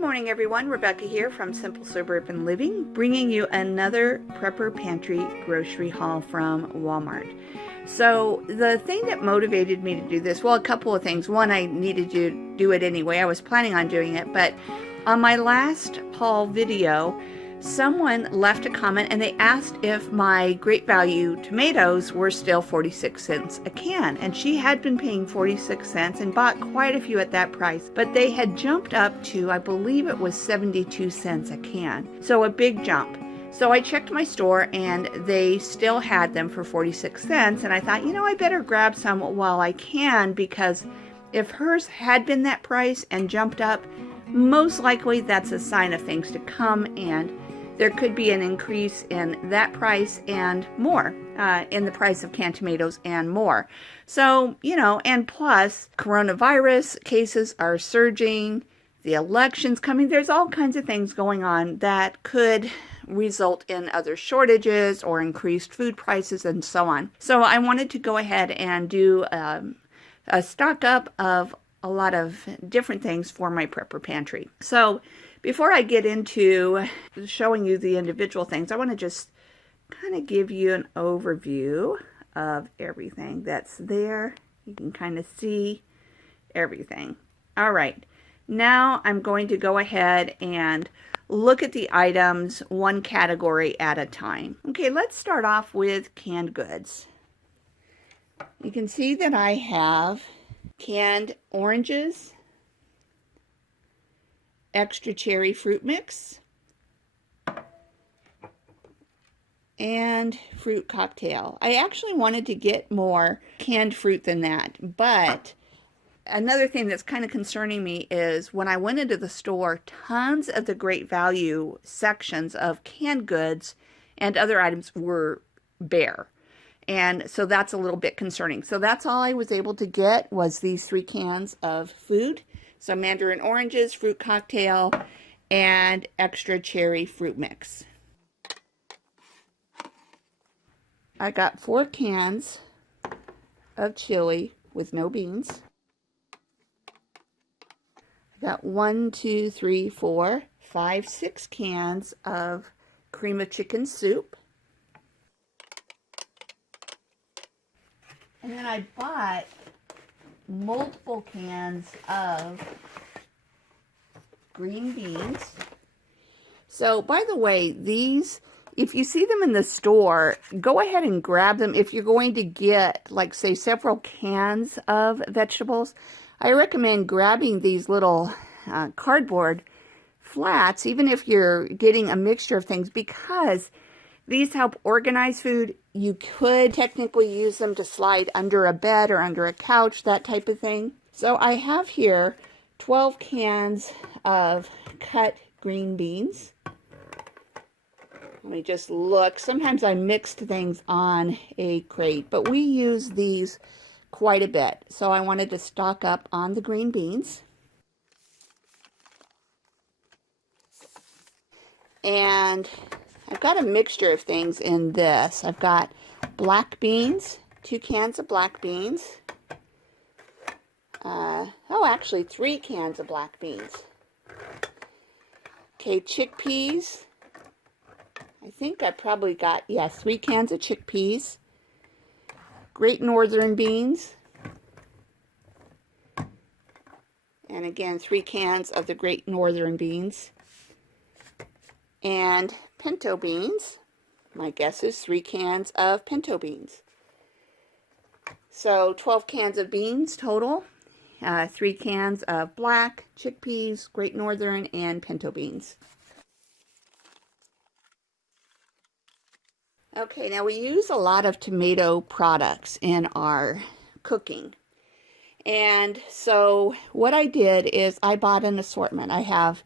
Good morning, everyone. Rebecca here from Simple Suburban Living, bringing you another Prepper Pantry grocery haul from Walmart. So the thing that motivated me to do this, well, a couple of things. One, I needed to do it anyway. I was planning on doing it, but on my last haul video, someone left a comment and they asked if my Great Value tomatoes were still 46 cents a can. And she had been paying 46 cents and bought quite a few at that price, but they had jumped up to, I believe it was 72 cents a can. So a big jump. So I checked my store and they still had them for 46 cents. And I thought, you know, I better grab some while I can, because if hers had been that price and jumped up, most likely that's a sign of things to come, and there could be an increase in that price and more, in the price of canned tomatoes and more. So, you know, and plus coronavirus cases are surging, the election's coming, there's all kinds of things going on that could result in other shortages or increased food prices and so on. So I wanted to go ahead and do a stock up of a lot of different things for my Prepper Pantry. So before I get into showing you the individual things, I want to just kind of give you an overview of everything that's there. You can kind of see everything. All right, now I'm going to go ahead and look at the items one category at a time. Okay, let's start off with canned goods. You can see that I have canned oranges, extra cherry fruit mix, and fruit cocktail. I actually wanted to get more canned fruit than that, but another thing that's kind of concerning me is when I went into the store, tons of the Great Value sections of canned goods and other items were bare. And so that's a little bit concerning. So that's all I was able to get was these 3 cans of food. So mandarin oranges, fruit cocktail, and extra cherry fruit mix. I got 4 cans of chili with no beans. I got 1, 2, 3, 4, 5, 6 cans of cream of chicken soup. And then I bought multiple cans of green beans. So, by the way, these, if you see them in the store, go ahead and grab them. If you're going to get, like, say, several cans of vegetables, I recommend grabbing these little cardboard flats, even if you're getting a mixture of things, because these help organize food. You could technically use them to slide under a bed or under a couch, that type of thing. So I have here 12 cans of cut green beans. Let me just look. Sometimes I mixed things on a crate, but we use these quite a bit. So I wanted to stock up on the green beans. And I've got a mixture of things in this. I've got black beans, 2 cans of black beans. Actually 3 cans of black beans. Okay, chickpeas. I think I probably got, 3 cans of chickpeas. Great Northern beans. And again, 3 cans of the Great Northern beans. And pinto beans. My guess is 3 cans of pinto beans. So 12 cans of beans total. 3 cans of black, chickpeas, Great Northern, and pinto beans. Okay, now we use a lot of tomato products in our cooking. And so what I did is I bought an assortment. I have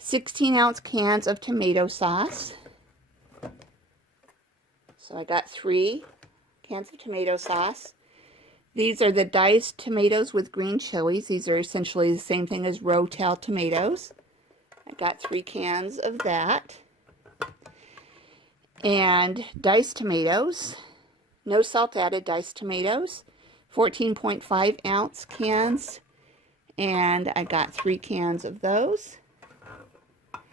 16-ounce cans of tomato sauce. So I got 3 cans of tomato sauce. These are the diced tomatoes with green chilies. These are essentially the same thing as Rotel tomatoes. I got 3 cans of that. And diced tomatoes, no salt added diced tomatoes, 14.5 ounce cans, and I got 3 cans of those.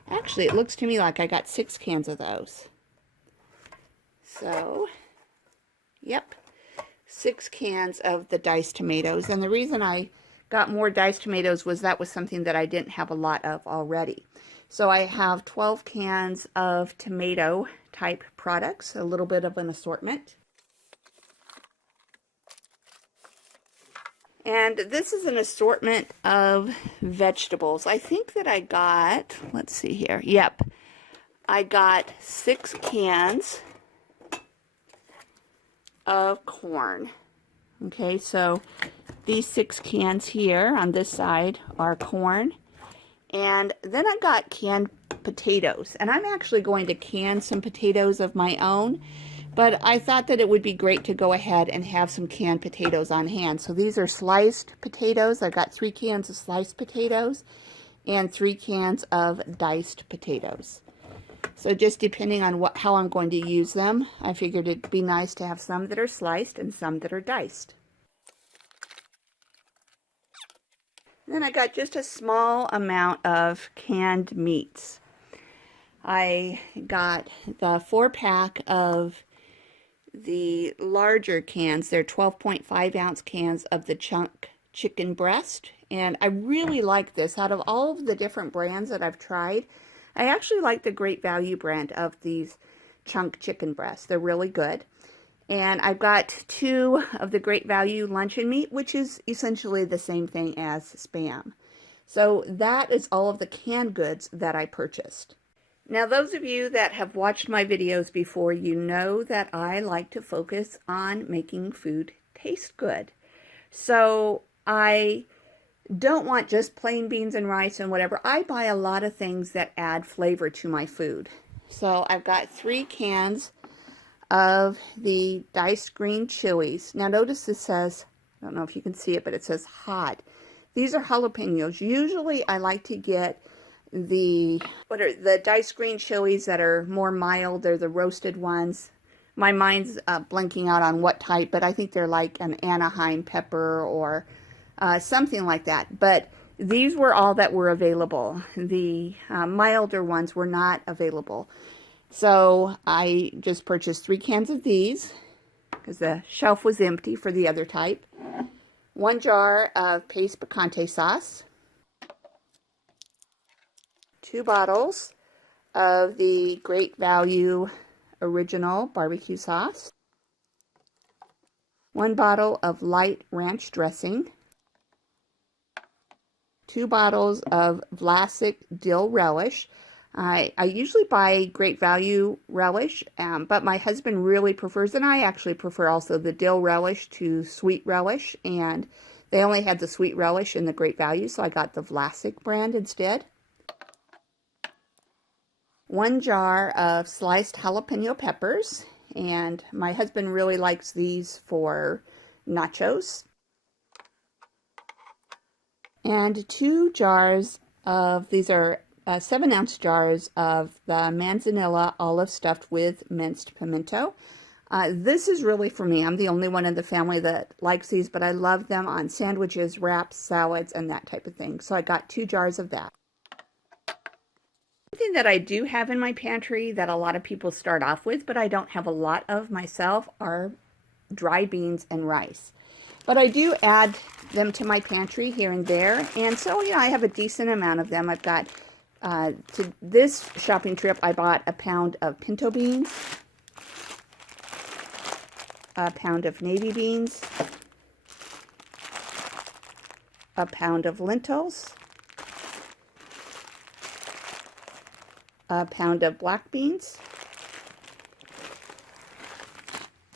Actually, it looks to me like I got 6 cans of those. So, yep, 6 cans of the diced tomatoes. And the reason I got more diced tomatoes was that was something that I didn't have a lot of already. So I have 12 cans of tomato type products, a little bit of an assortment. And this is an assortment of vegetables. I think that I got, let's see here. Yep, I got 6 cans of corn. Okay, so these 6 cans here on this side are corn. And then I got canned potatoes. And I'm actually going to can some potatoes of my own. But I thought that it would be great to go ahead and have some canned potatoes on hand. So these are sliced potatoes. I've got 3 cans of sliced potatoes and 3 cans of diced potatoes. So just depending on how I'm going to use them, I figured it'd be nice to have some that are sliced and some that are diced. Then I got just a small amount of canned meats. I got the 4-pack of the larger cans. They're 12.5 ounce cans of the chunk chicken breast. And I really like this. Out of all of the different brands that I've tried, I actually like the Great Value brand of these chunk chicken breasts. They're really good. And I've got 2 of the Great Value luncheon meat, which is essentially the same thing as Spam. So that is all of the canned goods that I purchased. Now, those of you that have watched my videos before, you know that I like to focus on making food taste good. So I don't want just plain beans and rice and whatever. I buy a lot of things that add flavor to my food. So I've got 3 cans of the diced green chilies. Now notice this says, I don't know if you can see it, but it says hot. These are jalapenos. Usually I like to get the diced green chilies that are more mild. They're the roasted ones. My mind's blanking out on what type, but I think they're like an Anaheim pepper or something like that. But these were all that were available. The milder ones were not available. So I just purchased 3 cans of these because the shelf was empty for the other type. 1 jar of paste picante sauce. 2 bottles of the Great Value original barbecue sauce. 1 bottle of light ranch dressing. 2 bottles of Vlasic dill relish. I usually buy Great Value relish, but my husband really prefers, and I actually prefer also the dill relish to sweet relish, and they only had the sweet relish in the Great Value, so I got the Vlasic brand instead. 1 jar of sliced jalapeno peppers, and my husband really likes these for nachos. And 2 jars of, these are 7-ounce jars of the Manzanilla olive stuffed with minced pimento. This is really for me. I'm the only one in the family that likes these, but I love them on sandwiches, wraps, salads, and that type of thing. So I got 2 jars of that. Something that I do have in my pantry that a lot of people start off with, but I don't have a lot of myself, are dry beans and rice. But I do add them to my pantry here and there, and so, you know, I have a decent amount of them. I've got, to this shopping trip, I bought a pound of pinto beans, a pound of navy beans, a pound of lentils, a pound of black beans,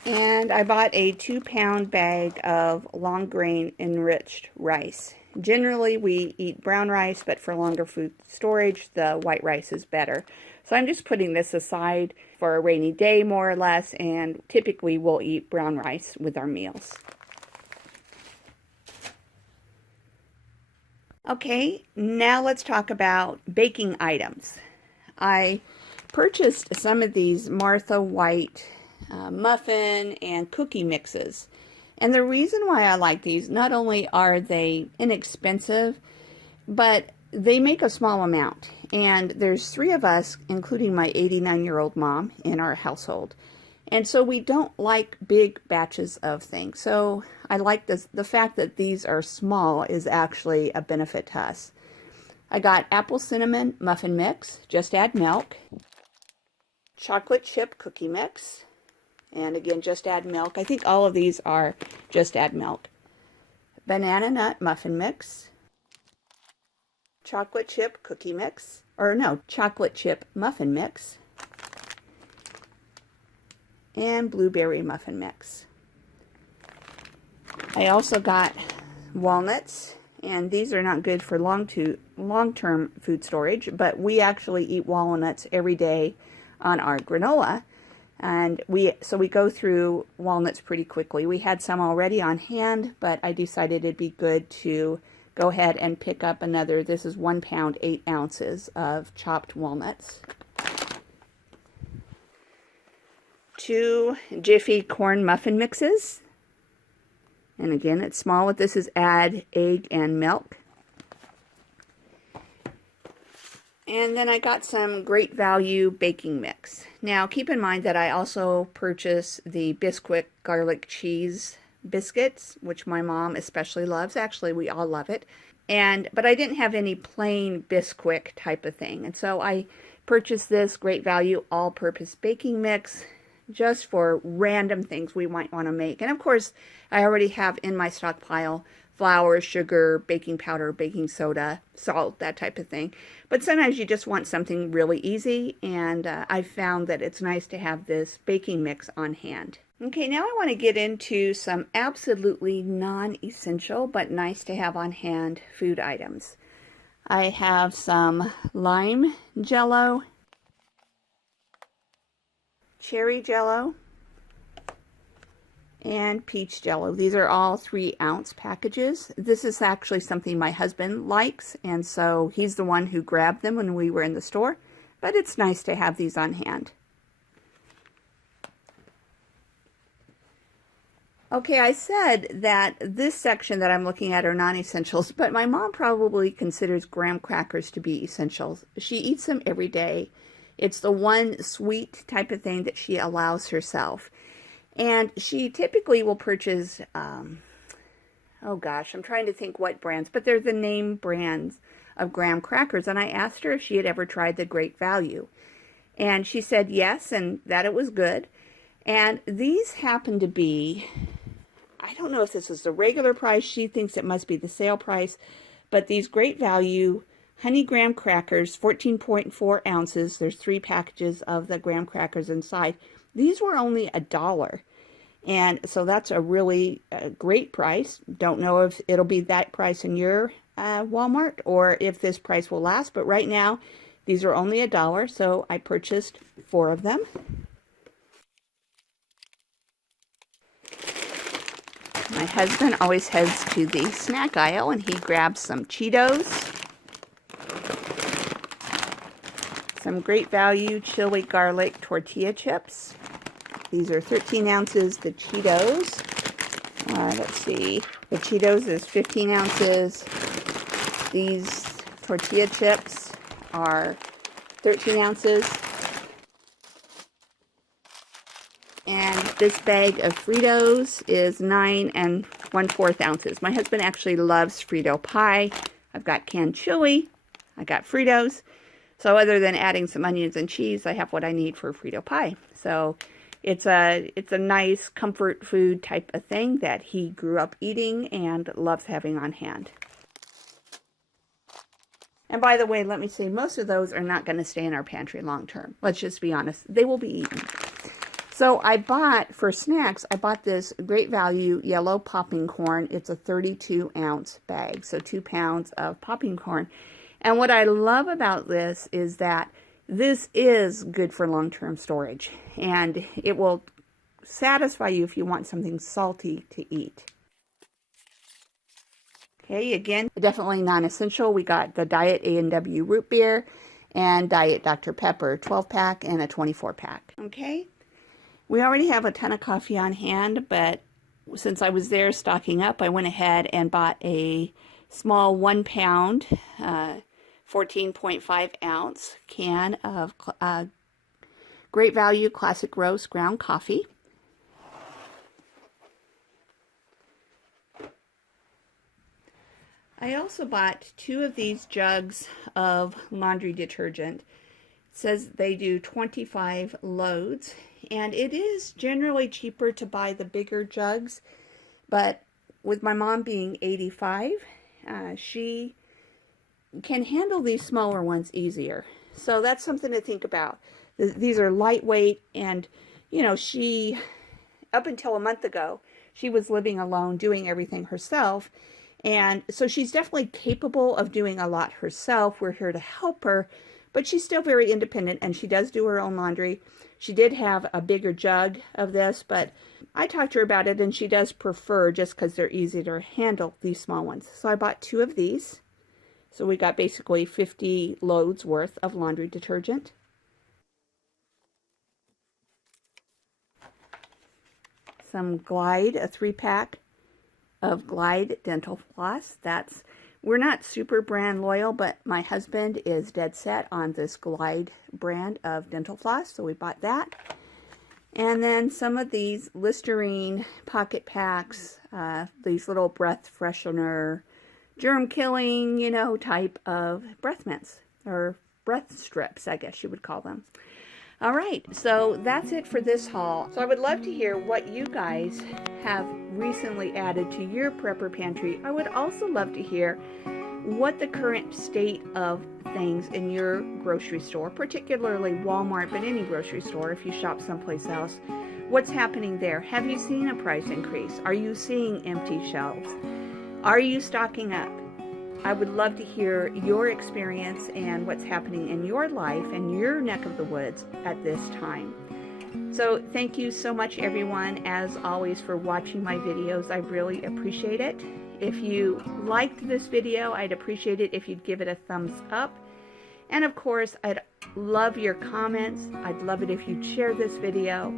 and I bought a 2-pound bag of long grain enriched rice. Generally we eat brown rice, but for longer food storage the white rice is better. So I'm just putting this aside for a rainy day more or less, and typically we'll eat brown rice with our meals. Okay, now let's talk about baking items. I purchased some of these Martha White muffin and cookie mixes. And the reason why I like these, not only are they inexpensive, but they make a small amount, and there's 3 of us, including my 89-year-old mom, in our household. And so we don't like big batches of things. So I like this. The fact that these are small is actually a benefit to us. I got apple cinnamon muffin mix, just add milk. Chocolate chip cookie mix, and again, just add milk. I think all of these are just add milk. Banana nut muffin mix. Chocolate chip cookie mix, or no, chocolate chip muffin mix. And blueberry muffin mix. I also got walnuts, and these are not good for long-term food storage, but we actually eat walnuts every day on our granola, and so we go through walnuts pretty quickly. We had some already on hand, but I decided it'd be good to go ahead and pick up another. This is 1 pound, 8 ounces of chopped walnuts. 2 Jiffy corn muffin mixes. And again, it's small. This is add egg and milk. And then I got some Great Value baking mix. Now, keep in mind that I also purchased the Bisquick garlic cheese biscuits, which my mom especially loves. Actually, we all love it. But I didn't have any plain Bisquick type of thing. And so I purchased this Great Value all-purpose baking mix just for random things we might want to make. And of course, I already have in my stockpile flour, sugar, baking powder, baking soda, salt, that type of thing. But sometimes you just want something really easy, and I found that it's nice to have this baking mix on hand. Okay, now I want to get into some absolutely non-essential but nice to have on hand food items. I have some lime jello, cherry jello, and peach jello. These are all 3-ounce packages. This is actually something my husband likes, and so he's the one who grabbed them when we were in the store, but it's nice to have these on hand. Okay, I said that this section that I'm looking at are non-essentials, but my mom probably considers graham crackers to be essentials. She eats them every day. It's the one sweet type of thing that she allows herself. And she typically will purchase, oh gosh, I'm trying to think what brands, but they're the name brands of graham crackers. And I asked her if she had ever tried the Great Value. And she said yes, and that it was good. And these happen to be, I don't know if this is the regular price. She thinks it must be the sale price. But these Great Value honey graham crackers, 14.4 ounces. There's 3 packages of the graham crackers inside. These were only $1. And so that's a really great price. Don't know if it'll be that price in your Walmart or if this price will last. But right now, these are only $1. So I purchased 4 of them. My husband always heads to the snack aisle and he grabs some Cheetos, some Great Value chili garlic tortilla chips. These are 13 ounces. The Cheetos, let's see, the Cheetos is 15 ounces. These tortilla chips are 13 ounces. And this bag of Fritos is 9 1/4 ounces. My husband actually loves Frito pie. I've got canned chili. I got Fritos. So other than adding some onions and cheese, I have what I need for Frito pie. So it's a nice comfort food type of thing that he grew up eating and loves having on hand. And by the way, let me say, most of those are not going to stay in our pantry long term. Let's just be honest. They will be eaten. So I bought, for snacks, I bought this Great Value yellow popping corn. It's a 32-ounce bag, so 2 pounds of popping corn. And what I love about this is that this is good for long-term storage. And it will satisfy you if you want something salty to eat. Okay, again, definitely non-essential. We got the Diet A&W root beer and Diet Dr. Pepper, 12-pack and a 24-pack. Okay. We already have a ton of coffee on hand, but since I was there stocking up, I went ahead and bought a small 1 pound 14.5 ounce can of Great Value Classic Roast ground coffee. I also bought 2 of these jugs of laundry detergent. It says they do 25 loads, and it is generally cheaper to buy the bigger jugs, but with my mom being 85, she can handle these smaller ones easier. So that's something to think about. These are lightweight, and you know, she, up until a month ago, she was living alone, doing everything herself. And so she's definitely capable of doing a lot herself. We're here to help her, but she's still very independent, and she does do her own laundry. She did have a bigger jug of this, but I talked to her about it, and she does prefer, just because they're easy to handle, these small ones. So I bought 2 of these. So we got basically 50 loads worth of laundry detergent. Some Glide, a 3-pack of Glide dental floss. We're not super brand loyal, but my husband is dead set on this Glide brand of dental floss, so we bought that. And then some of these Listerine pocket packs, these little breath freshener, germ killing, you know, type of breath mints, or breath strips, I guess you would call them. All right, so that's it for this haul. So I would love to hear what you guys have recently added to your prepper pantry. I would also love to hear what the current state of things in your grocery store, particularly Walmart, but any grocery store if you shop someplace else. What's happening there? Have you seen a price increase? Are you seeing empty shelves? Are you stocking up? I would love to hear your experience and what's happening in your life and your neck of the woods at this time. So thank you so much, everyone, as always, for watching my videos. I really appreciate it. If you liked this video, I'd appreciate it if you'd give it a thumbs up. And of course, I'd love your comments. I'd love it if you'd share this video.